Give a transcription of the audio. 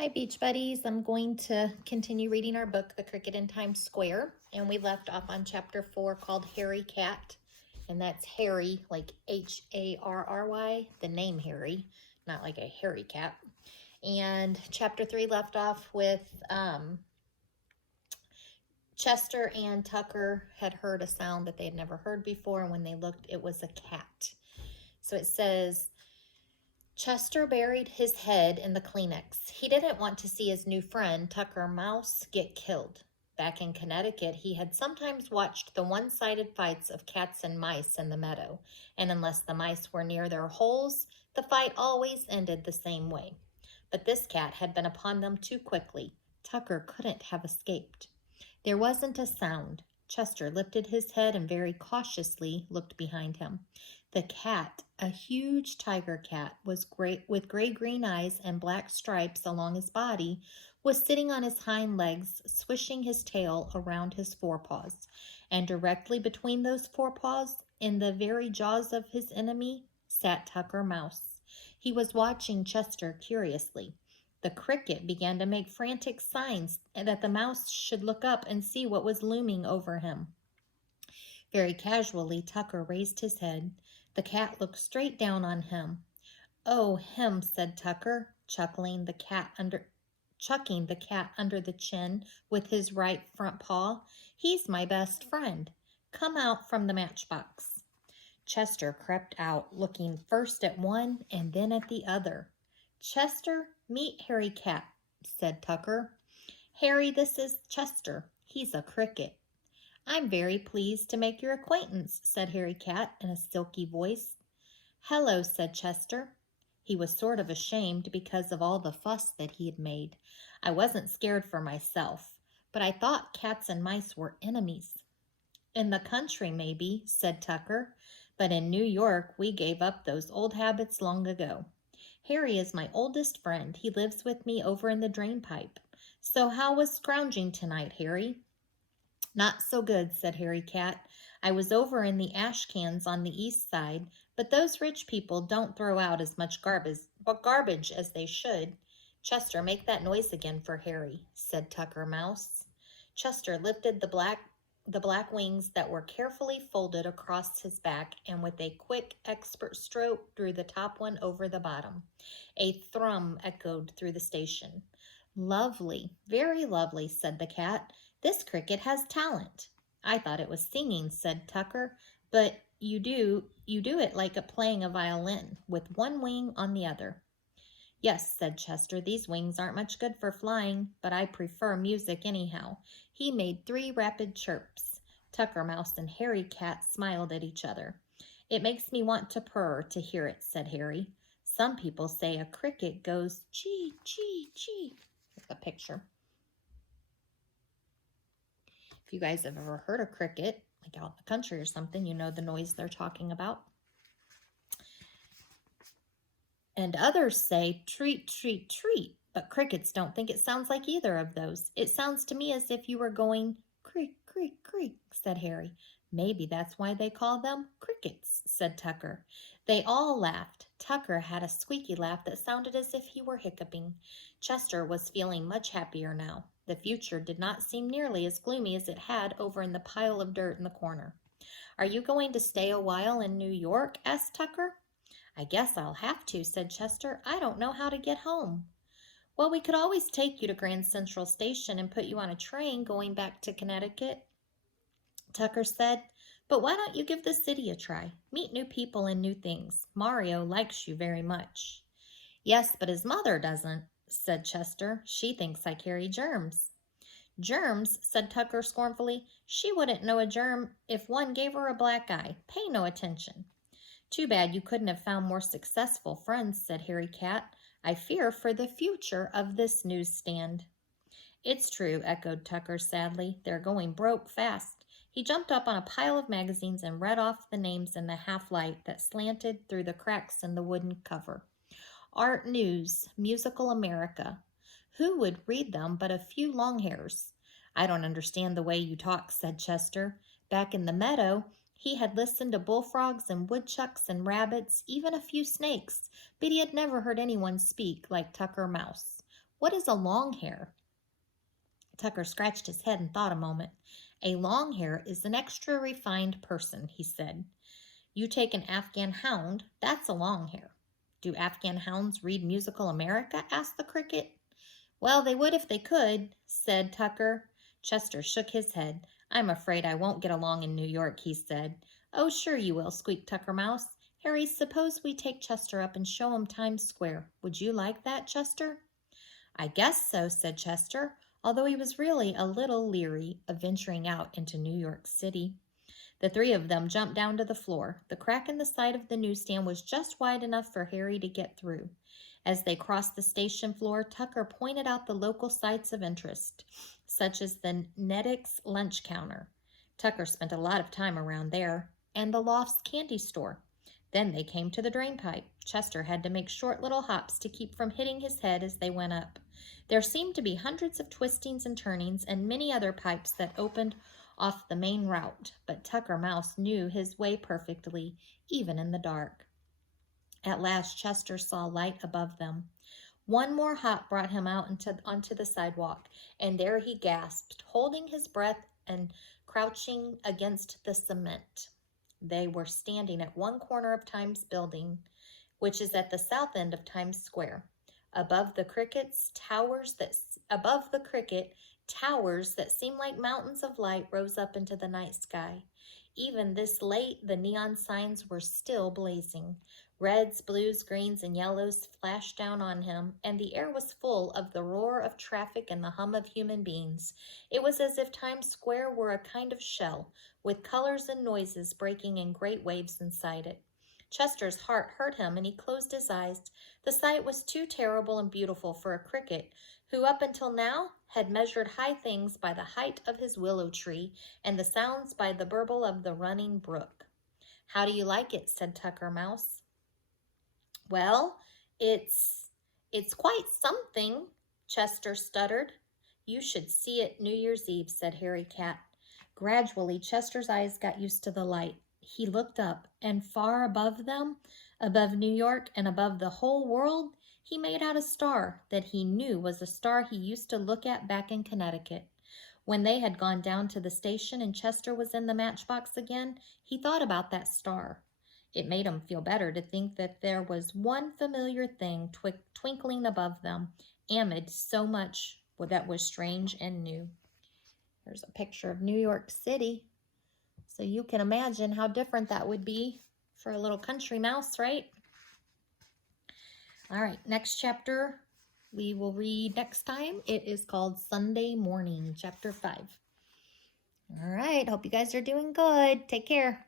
Hi, Beach Buddies. I'm going to continue reading our book, The Cricket in Times Square, and we left off on chapter 4 called Harry Cat, and that's Harry, like Harry, the name Harry, not like a hairy cat. And chapter 3 left off with Chester and Tucker had heard a sound that they had never heard before, and when they looked, it was a cat. So it says, Chester buried his head in the Kleenex. He didn't want to see his new friend, Tucker Mouse, get killed. Back in Connecticut, he had sometimes watched the one-sided fights of cats and mice in the meadow, and unless the mice were near their holes, the fight always ended the same way. But this cat had been upon them too quickly. Tucker couldn't have escaped. There wasn't a sound. Chester lifted his head and very cautiously looked behind him. The cat, a huge tiger cat, was with gray-green eyes and black stripes along his body, was sitting on his hind legs, swishing his tail around his forepaws. And directly between those forepaws, in the very jaws of his enemy, sat Tucker Mouse. He was watching Chester curiously. The cricket began to make frantic signs that the mouse should look up and see what was looming over him. Very casually, Tucker raised his head. The cat looked straight down on him. "Oh, him," said Tucker, chucking the cat under the chin with his right front paw. "He's my best friend. Come out from the matchbox." Chester crept out, looking first at one and then at the other. "Chester, meet Harry Cat," said Tucker. "Harry, this is Chester. He's a cricket." "I'm very pleased to make your acquaintance," said Harry Cat in a silky voice. "Hello," said Chester. He was sort of ashamed because of all the fuss that he had made. "I wasn't scared for myself, but I thought cats and mice were enemies." "In the country, maybe," said Tucker, "but in New York we gave up those old habits long ago. Harry is my oldest friend. He lives with me over in the drain pipe. So how was scrounging tonight, Harry?" "Not so good," said Harry Cat. "I was over in the ash cans on the east side, but those rich people don't throw out as much garbage as they should." "Chester, make that noise again for Harry," said Tucker Mouse. Chester lifted the black wings that were carefully folded across his back, and with a quick, expert stroke drew the top one over the bottom. A thrum echoed through the station. "Lovely, very lovely," said the cat. "This cricket has talent." "I thought it was singing," said Tucker, "but you do it like playing a violin, with one wing on the other." "Yes," said Chester, "these wings aren't much good for flying, but I prefer music anyhow." He made 3 rapid chirps. Tucker Mouse and Harry Cat smiled at each other. "It makes me want to purr to hear it," said Harry. "Some people say a cricket goes chee, chee, chee." With a picture. If you guys have ever heard a cricket, like out in the country or something, you know the noise they're talking about. "And others say treat, treat, treat, but crickets don't think it sounds like either of those. It sounds to me as if you were going creak, creak, creak," said Harry. "Maybe that's why they call them crickets," said Tucker. They all laughed. Tucker had a squeaky laugh that sounded as if he were hiccuping. Chester was feeling much happier now. The future did not seem nearly as gloomy as it had over in the pile of dirt in the corner. "Are you going to stay a while in New York?" asked Tucker. "I guess I'll have to," said Chester. "I don't know how to get home." "Well, we could always take you to Grand Central Station and put you on a train going back to Connecticut," Tucker said. "But why don't you give the city a try? Meet new people and new things. Mario likes you very much." "Yes, but his mother doesn't," said Chester. "She thinks I carry germs." "Germs," said Tucker scornfully. "She wouldn't know a germ if one gave her a black eye. Pay no attention." "Too bad you couldn't have found more successful friends," said Harry Cat. "I fear for the future of this newsstand." "It's true," echoed Tucker sadly. "They're going broke fast." He jumped up on a pile of magazines and read off the names in the half-light that slanted through the cracks in the wooden cover. Art News, Musical America. Who would read them but a few longhairs? "I don't understand the way you talk," said Chester. Back in the meadow, he had listened to bullfrogs and woodchucks and rabbits, even a few snakes, but he had never heard anyone speak like Tucker Mouse. What is a long hair? Tucker scratched his head and thought a moment. A long hair is an extra refined person, he said. You take an Afghan hound, that's a long hair. Do Afghan hounds read Musical America? Asked the cricket. Well, they would if they could, said Tucker. Chester shook his head. I'm afraid I won't get along in New York, he said. Oh, sure you will, squeaked Tucker Mouse. Harry, suppose we take Chester up and show him Times Square. Would you like that, Chester? I guess so, said Chester, although he was really a little leery of venturing out into New York City. The three of them jumped down to the floor. The crack in the side of the newsstand was just wide enough for Harry to get through. As they crossed the station floor, Tucker pointed out the local sites of interest, such as the Nedick's lunch counter. Tucker spent a lot of time around there, and the Loft's candy store. Then they came to the drain pipe. Chester had to make short little hops to keep from hitting his head as they went up. There seemed to be hundreds of twistings and turnings and many other pipes that opened off the main route, but Tucker Mouse knew his way perfectly, even in the dark. At last Chester saw light above them. One more hop brought him out onto the sidewalk, and there he gasped, holding his breath and crouching against the cement. They were standing at one corner of Times Building, which is at the south end of Times Square. Above the cricket, towers that seemed like mountains of light rose up into the night sky. Even this late, the neon signs were still blazing. Reds, blues, greens, and yellows flashed down on him, and the air was full of the roar of traffic and the hum of human beings. It was as if Times Square were a kind of shell, with colors and noises breaking in great waves inside it. Chester's heart hurt him, and he closed his eyes. The sight was too terrible and beautiful for a cricket, who up until now had measured high things by the height of his willow tree and the sounds by the burble of the running brook. How do you like it? Said Tucker Mouse. Well, it's quite something, Chester stuttered. You should see it New Year's Eve, said Harry Cat. Gradually, Chester's eyes got used to the light. He looked up, and far above them, above New York and above the whole world, he made out a star that he knew was a star he used to look at back in Connecticut. When they had gone down to the station and Chester was in the matchbox again, he thought about that star. It made him feel better to think that there was one familiar thing twinkling above them, amid so much that was strange and new. There's a picture of New York City. So you can imagine how different that would be for a little country mouse, right? All right, next chapter we will read next time. It is called Sunday Morning, chapter 5. All right, hope you guys are doing good. Take care.